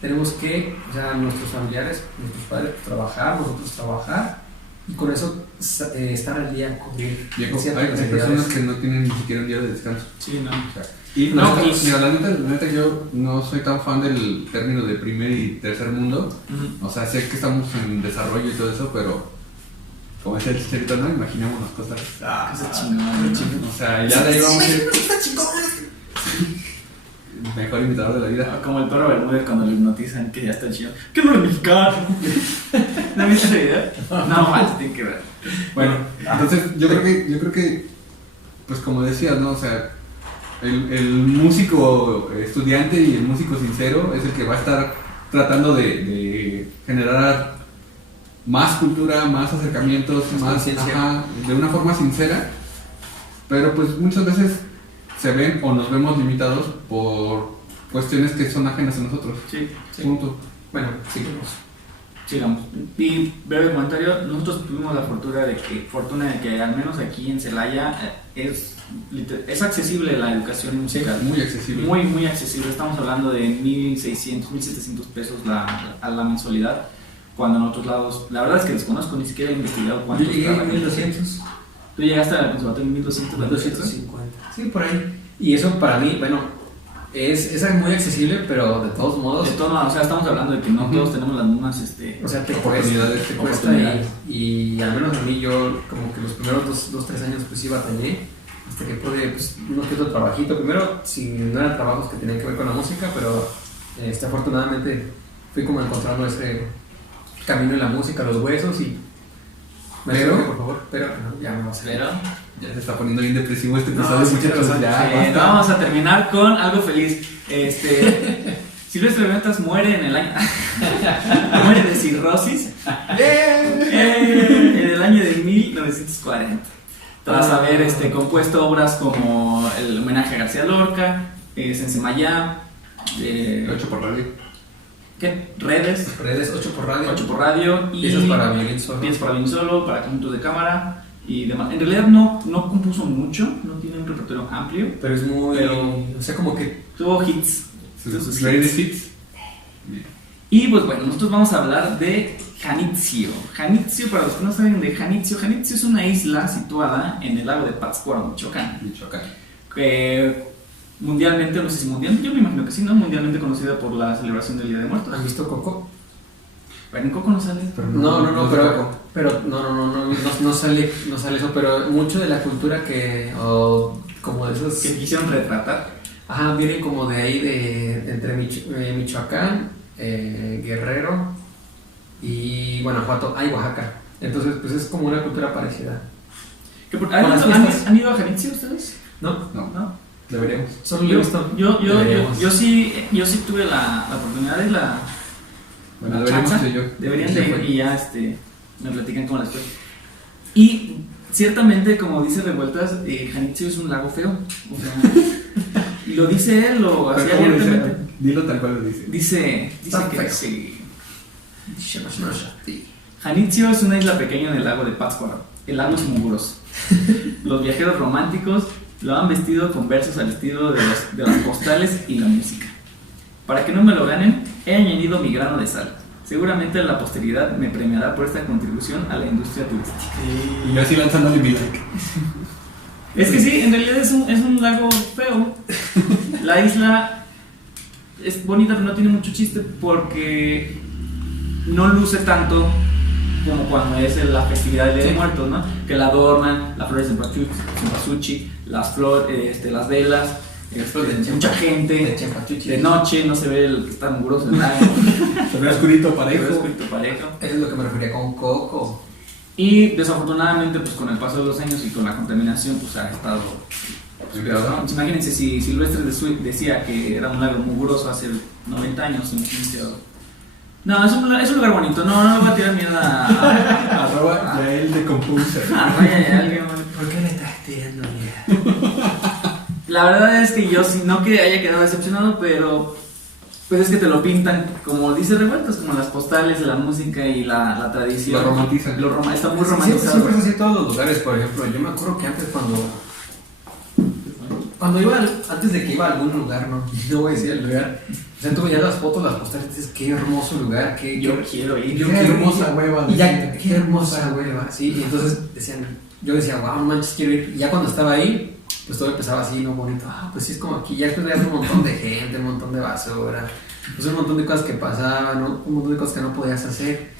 tenemos que, o sea, nuestros familiares, nuestros padres trabajar, nosotros trabajar, y con eso estar al día, cubrir Diego, ciertas hay necesidades. personas que no tienen ni siquiera un día de descanso. Sí, no. O sea, y No, mira, la neta, yo no soy tan fan del término de primer y tercer mundo. Ujú. O sea, sé que estamos en desarrollo y todo eso, pero como decía el Chicharito, ¿no? Imaginémonos cosas. Cosas chingonas. O sea, ya de ahí vamos a ir. Mejor imitador de la vida. Como el perro Bermúdez cuando lo hipnotizan, que ya está chido. ¿Qué no es mexicano? ¿No viste ese video? No, más, tiene que ver. Bueno, entonces yo creo que, pues como decías, ¿no? O sea, el músico estudiante y el músico sincero es el que va a estar tratando de generar más cultura, más acercamientos, más conciencia. de una forma sincera, pero pues muchas veces se ven o nos vemos limitados por cuestiones que son ajenas a nosotros. Sí. Punto. Bueno, sigamos. Sigamos. Y breve comentario, nosotros tuvimos la fortuna de que al menos aquí en Celaya es accesible la educación musical. Muy accesible. Muy, muy accesible. Estamos hablando de 1.600, 1.700 pesos a la mensualidad. Cuando en otros lados, la verdad es que desconozco, ni siquiera he investigado Yo cuánto. llegué a 1200. Tú llegaste al conservatorio en 1.200, 250. Sí, por ahí. Y eso para mí, bueno, es muy accesible, pero de todos modos. De todo, o sea, estamos hablando de que no todos tenemos las mismas. O sea, te oportunidades, cuesta y al menos a mí, yo como que los primeros 2-3 años pues sí batallé, hasta que pude, pues, uno que otro trabajito. Primero, si no eran trabajos que tenían que ver con la música, pero afortunadamente fui como encontrando ese camino en la música, los huesos y. Pero, por favor, pero no, ya me va a salir. Pero ya se está poniendo bien depresivo este episodio, No, sí, muchachos. tienes razón. Ya, basta. vamos a terminar con algo feliz. Silvestre Ventas muere en el año. muere de cirrosis. En el año de 1940. Tras haber compuesto obras como el homenaje a García Lorca, Sensemayá, 8 por radio. ¿qué? Redes, 8 por radio. 8 por radio y Piezas para violín solo. piezas para violín solo, para conjuntos de cámara y demás. En realidad no compuso mucho, no tiene un repertorio amplio. Pero es muy. Pero- o sea, como que. Tuvo hits. Tuvo sus Sus greatest hits. hits. Y pues bueno, nosotros vamos a hablar de Janitzio. Janitzio, para los que no saben de Janitzio, Janitzio es una isla situada en el lago de Pátzcuaro, Michoacán. Michoacán. Que mundialmente, no sé si mundialmente, yo me imagino que sí, ¿no? Mundialmente conocida por la celebración del Día de Muertos. ¿Han visto Coco? Pero en Coco no sale. Pero No, es pero no sale eso, pero mucho de la cultura o como de esos. Que quisieron retratar. Ajá, vienen como de ahí, entre Michoacán, Guerrero y Guanajuato, Oaxaca. Entonces, pues es como una cultura parecida. ¿Han, las ido- fiestas. han ido a Janitzio ustedes? ¿No? ¿No? Deberíamos. Solo lo he visto. Yo sí tuve la oportunidad y la Bueno, la deberíamos chance. de yo. Deberían Sí, de fue. ir y ya me platican cómo les fue. Y ciertamente, como dice Revueltas, Janitzio es un lago feo. O sea, lo dice él, lo Pero hacía ¿cómo lo dice? abiertamente. Dilo tal cual lo dice. Dice Está que feo. sí. Janitzio es una isla pequeña en el lago de Pátzcuaro. El lago es mugroso. Los viajeros románticos lo han vestido con versos al estilo de las postales y la música. Para que no me lo ganen, he añadido mi grano de sal. Seguramente la posteridad me premiará por esta contribución a la industria turística. Y yo así lanzándole mi like. Es que sí, en realidad es un lago feo. La isla es bonita, pero no tiene mucho chiste porque no luce tanto como cuando es la festividad del Día de Muertos, ¿no? Que la adornan, las flores de cempasúchil, las flores, las velas, mucha gente. De noche no se ve el que está mugroso el lago. Se ve oscurito Se ve parejo. oscurito parejo. Eso es lo que me refería con Coco. Y desafortunadamente, pues con el paso de los años y con la contaminación, pues ha estado. Pues, imagínense si Silvestre decía que era un lago mugroso hace 90 años, imagínense ahora. No, es un lugar bonito, no le voy a tirar mierda a Arroba Yael de Composer. Raya de alguien. ¿Por qué le estás tirando mierda? La verdad es que yo, si no que haya quedado decepcionado, pero pues es que te lo pintan, como dice Revueltas, como las postales de la música y la tradición. Lo romantizan. Está muy Siempre, romantizado. siempre es así en todos los lugares, por ejemplo. Yo me acuerdo que antes cuando iba, antes de que iba a algún lugar, no voy a decir el lugar, o sea, tú veías las fotos, las postales, y dices, qué hermoso lugar, Yo quiero ir. yo Qué quiero hermosa ir. hueva, Y ya, decía. qué hermosa hueva, sí, y entonces yo decía, wow, no manches, quiero ir. Y ya cuando estaba ahí, pues todo empezaba así, no bonito, pues sí es como aquí, ya después veías un montón de gente, un montón de basura, pues un montón de cosas que pasaban, ¿no? Un montón de cosas que no podías hacer.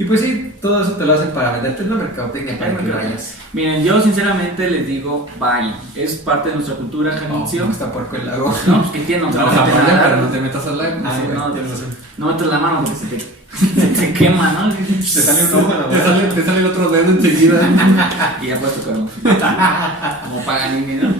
Y pues sí, todo eso te lo hacen para venderte en la mercadotecnia, para que vayas. Miren, yo sinceramente les digo, vayan. Es parte de nuestra cultura, Janitzio. No, está puerco el lago. No, pues que entiendo. Vamos a poner, pero no te metas al live. Ah, Sí, no, tienes razón. no metes la mano porque se te quema, ¿no? Te sale un ojo a la Te sale el otro dedo enseguida. Y ya puedes tocarlo. Como Paganini, ¿no?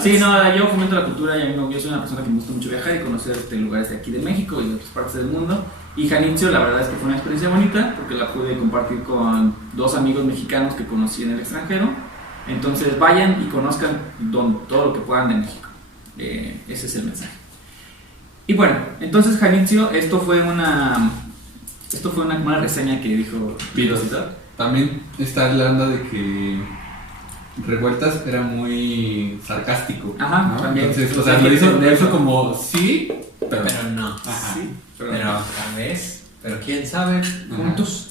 Sí, no, yo fomento la cultura y a mí yo soy una persona que me gusta mucho viajar y conocer lugares de aquí de México y de otras partes del mundo. Y Janitzio, la verdad es que fue una experiencia bonita porque la pude compartir con 2 amigos mexicanos que conocí en el extranjero. Entonces vayan y conozcan todo lo que puedan de México. Ese es el mensaje. Y bueno, entonces Janitzio, esto fue una reseña que dijo Pero también está la onda de que Revueltas era muy sarcástico. Ajá, ¿no? también. Entonces, o sea, lo hizo como sí, pero. Pero no. Ajá. Sí, Pero tal vez. Pero quién sabe. Ajá. Juntos.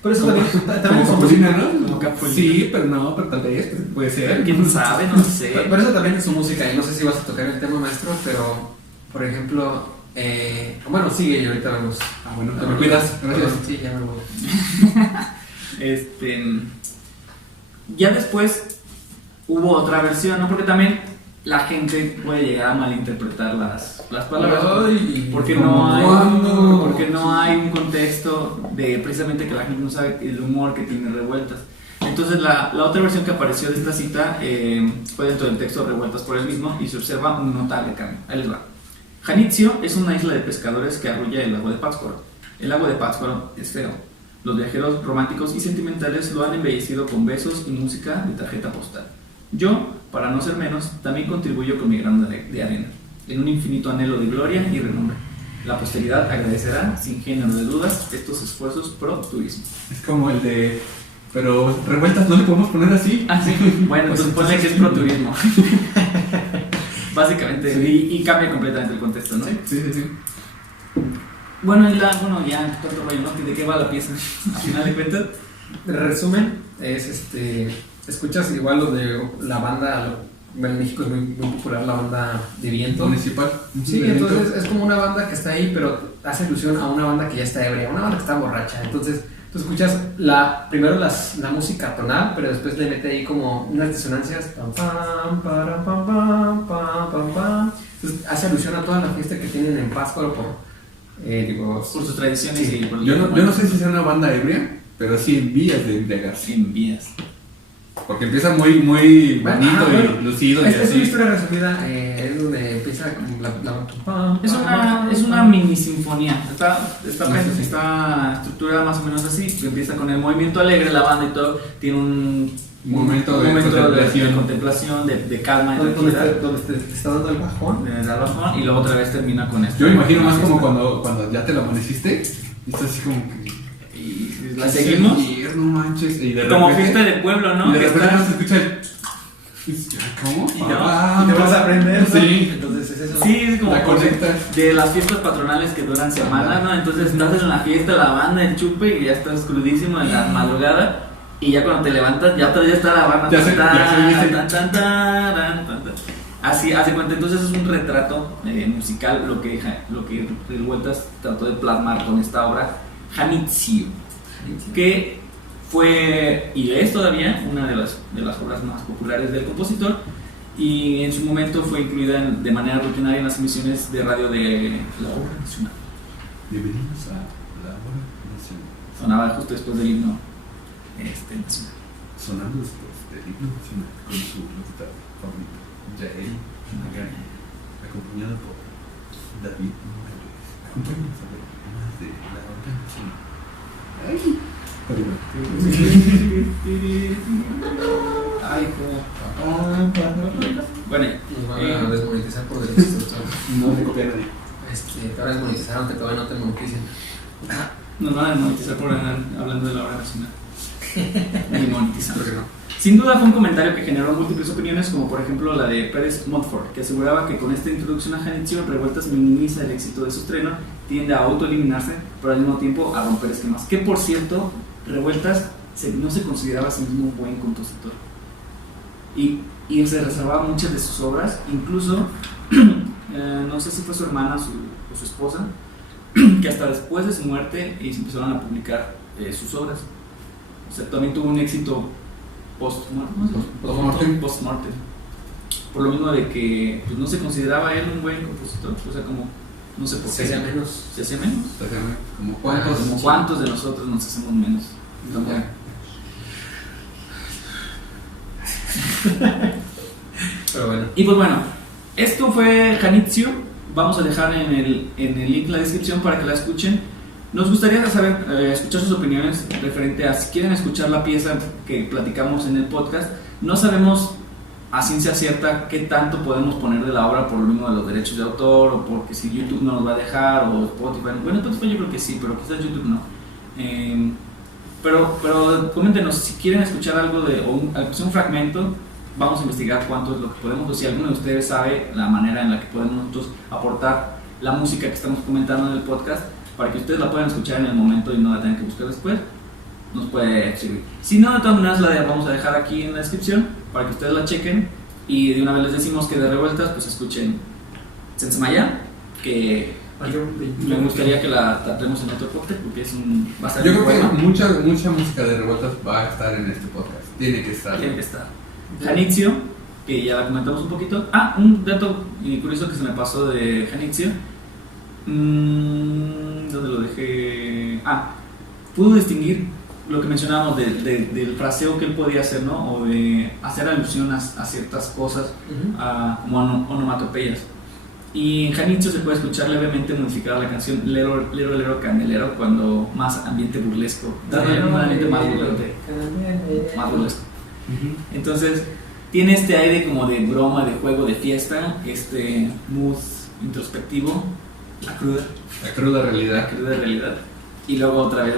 Por eso Como- también como su Capulina, música, ¿no? Como Capulina. Sí, pero no, pero tal vez puede ser. ¿Quién sabe? No sé. Por eso también es su música. Y no sé si vas a tocar el tema, maestro, pero por ejemplo. Bueno, sigue y ahorita vemos. Ah, bueno, te me cuidas. Gracias. Sí, ya me voy. Ya después hubo otra versión, ¿no? Porque también la gente puede llegar a malinterpretar las palabras. Ay, porque ¿cuándo? no hay un contexto de precisamente que la gente no sabe el humor que tiene Revueltas. Entonces la otra versión que apareció de esta cita fue dentro del texto Revueltas por el mismo y se observa un notable cambio. Ahí les va. Janitzio es una isla de pescadores que arrulla el lago de Pátzcuaro. El lago de Pátzcuaro es feo. Los viajeros románticos y sentimentales lo han embellecido con besos y música de tarjeta postal. Yo, para no ser menos, también contribuyo con mi grano de arena, en un infinito anhelo de gloria y renombre. La posteridad agradecerá, sin género de dudas, estos esfuerzos pro turismo. Es como el de. Pero Revueltas no le podemos poner así. Ah, sí. Bueno, pues supone que es pro turismo. Básicamente, Sí. y cambia completamente el contexto, ¿no? Sí. Bueno, ya, tanto rollo, ¿no? ¿De qué va la pieza? Al final de cuentas. El resumen es escuchas igual lo de la banda, bueno, en México es muy popular la banda de viento. Municipal. Sí, entonces es como una banda que está ahí, pero hace ilusión a una banda que ya está ebria, una banda que está borracha. Entonces tú escuchas primero la música tonal, pero después le mete ahí como unas disonancias. Pam, pam, para, pam, pam, pam, pam, pam. Entonces hace alusión a toda la fiesta que tienen en Pátzcuaro Por sus tradiciones Sí. y por Yo no sé si sea una banda ebria, pero sí en vías de embriagarse. envías. Porque empieza muy bonito bueno, y lucido y es una así. historia resumida, es donde empieza con Es una mini sinfonía. Está estructurada más o menos así. Que empieza con el movimiento alegre, la banda y todo. Tiene un momento de contemplación, de calma y donde tranquilidad. te está dando el bajón. De dar bajón, y luego otra vez termina con esto. Yo me imagino más como cuando ya te lo amaneciste y estás así como que. Y la seguimos. No manches. Y de Como repente- fiesta de pueblo, ¿no? Y de Que repente está- se escucha el. ¿Cómo? Y te vas a aprender, ¿no? Sí. Entonces es eso. Sí, es como La conectas. de las fiestas patronales que duran semanas, ¿no? Entonces estás en la fiesta, la banda, el chupe y ya estás crudísimo en la madrugada y ya cuando te levantas ya todavía está la banda. Ya se oye Así hace cuenta. Entonces es un retrato musical lo que Revueltas trató de plasmar con esta obra Janitzio, que fue y es todavía una de las obras más populares del compositor, y en su momento fue incluida de manera rutinaria en las emisiones de radio de la obra nacional. Bienvenidos a la hora nacional. Sonaba justo después del himno nacional. Sonando después del himno nacional con su locutor favorito, Jael Magari, acompañado por David Morales. Acompáñanos a ver más de la hora nacional. ¡Ay! Perdón. Ay, bueno, Nos van a desmonetizar por derechos de autor. No me copia nadie. Te van a desmonetizar aunque todavía no te moneticen. nos van a desmonetizar por andar hablando de la obra nacional. Ni monetizar. Creo que no. Sin duda fue un comentario que generó múltiples opiniones, como por ejemplo la de Pérez Montfort, que aseguraba que con esta introducción a Janitzio, Revueltas minimiza el éxito de su estreno, tiende a autoeliminarse, pero al mismo tiempo a romper esquemas. Que por cierto, Revueltas no se consideraba a sí mismo un buen compositor. Y se reservaba muchas de sus obras, incluso, no sé si fue su hermana o su esposa, que hasta después de su muerte se empezaron a publicar sus obras. O sea, también tuvo un éxito Post-mortem. post-mortem. Por lo mismo de que pues, no se consideraba él un buen compositor, o sea, como no sé por qué. Se hacía menos. Se hacía menos. Como cuántos. Como cuántos de nosotros nos hacemos menos. Pero bueno. Y pues bueno, esto fue Janitzio. Vamos a dejar en el link la descripción para que la escuchen. Nos gustaría saber, escuchar sus opiniones referente a si quieren escuchar la pieza que platicamos en el podcast. No sabemos a ciencia cierta qué tanto podemos poner de la obra por lo mismo de los derechos de autor, o porque si YouTube no nos va a dejar, o Spotify. Bueno, Spotify yo creo que sí, pero quizás YouTube no. Pero coméntenos si quieren escuchar algo un fragmento. Vamos a investigar cuánto es lo que podemos, o si alguno de ustedes sabe la manera en la que podemos nosotros aportar la música que estamos comentando en el podcast, para que ustedes la puedan escuchar en el momento y no la tengan que buscar después, nos puede servir. Si no, de todas maneras la vamos a dejar aquí en la descripción para que ustedes la chequen, y de una vez les decimos que de revueltas pues escuchen Sensemaya, que me gustaría que la tratemos en otro podcast porque es va a ser yo muy creo bueno. que mucha música de revueltas va a estar en este podcast. Tiene que estar. Janitzio, que ya la comentamos un poquito. Un dato curioso que se me pasó de Janitzio. ¿Dónde lo dejé? Pudo distinguir lo que mencionábamos del fraseo que él podía hacer, ¿no? O de hacer alusión a ciertas cosas, como onomatopeyas. Y en Janitzio se puede escuchar levemente modificada la canción Lero Lero Lero Candelero, cuando más ambiente burlesco, dándole un ambiente más burlesco. Entonces tiene este aire como de broma, de juego, de fiesta, este mood introspectivo, la cruda realidad, y luego otra vez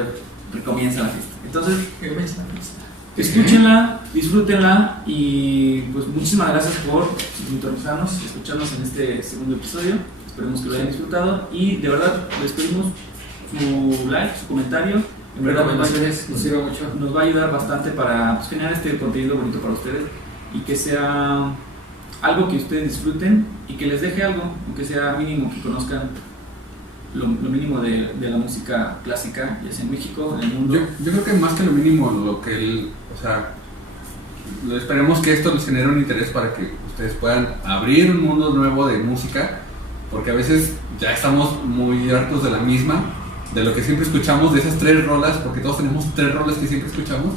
recomienza la fiesta. Entonces escúchenla, disfrútenla, y pues muchísimas gracias por sintonizarnos y escucharnos en este segundo episodio. Esperemos que lo hayan disfrutado, y de verdad les pedimos su like, su comentario. En verdad nos sirve mucho. Nos va a ayudar bastante para pues, generar este contenido bonito para ustedes, y que sea algo que ustedes disfruten y que les deje algo, aunque sea mínimo, que conozcan lo mínimo de la música clásica, ya sea en México, en el mundo. Yo creo que más que lo mínimo, lo que esperemos que esto les genere un interés para que ustedes puedan abrir un mundo nuevo de música, porque a veces ya estamos muy hartos de la misma, de lo que siempre escuchamos, de esas 3 rolas, porque todos tenemos 3 rolas que siempre escuchamos,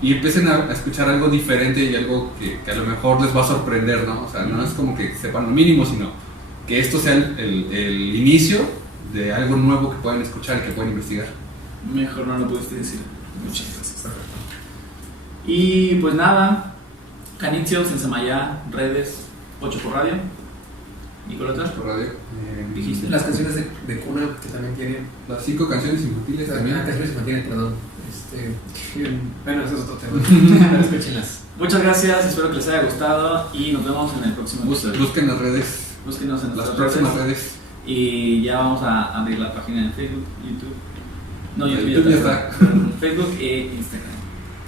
y empiecen a escuchar algo diferente y algo que a lo mejor les va a sorprender, ¿no? O sea, no es como que sepan lo mínimo, sino que esto sea el inicio de algo nuevo que puedan escuchar y que puedan investigar. Mejor no lo pudiste decir. Muchas gracias. Y pues nada, Janitzio, Sensemaya, redes, 8 por radio. ¿Nicolás? Por radio. Dijiste. Las canciones de cuna que también tienen. Las 5 canciones infantiles también. Canciones infantiles, perdón. Bueno, eso es otro tema. Escúchenlas. Muchas gracias, espero que les haya gustado, y nos vemos en el próximo episodio. Busquen las redes. Búsquenos en Las nuestras próximas redes. Y ya vamos a abrir la página de Facebook, YouTube. No, YouTube ya está. Facebook e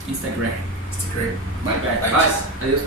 Instagram. Bye. Bye. Adiós.